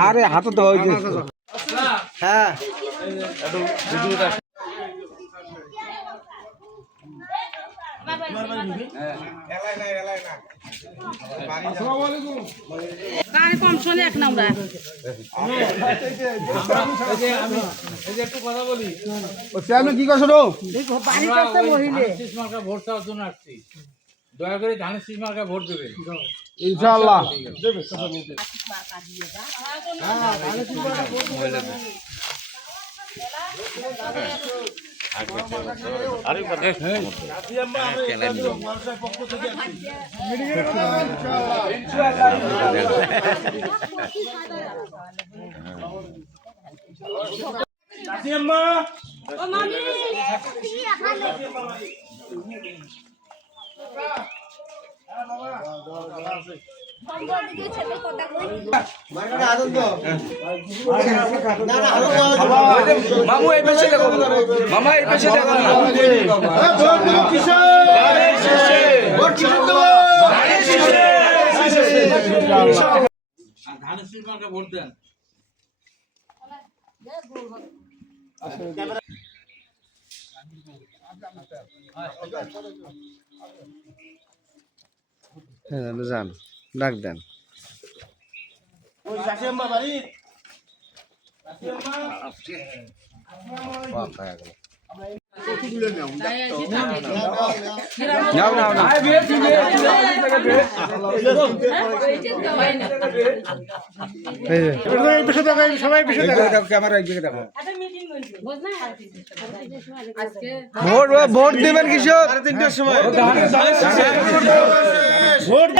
আরে হাতে তো হ্যাঁ। কারে কম শোনে এক নামরা কি করছ দয়া করে ধানের শীষ মার্কা ভোট দেবে ইনশাআল্লাহ। ও মামি মামু এই পেছে দেখো। মামা এই পেছে দেখো ধানের মার্কা ভোট দেন হ্যাঁ যান। ডাক দেন। নাও নাও নাও। ক্যামেরা ভোট ভোট দিবেন কিশোর। তিনটার সময়। ভোট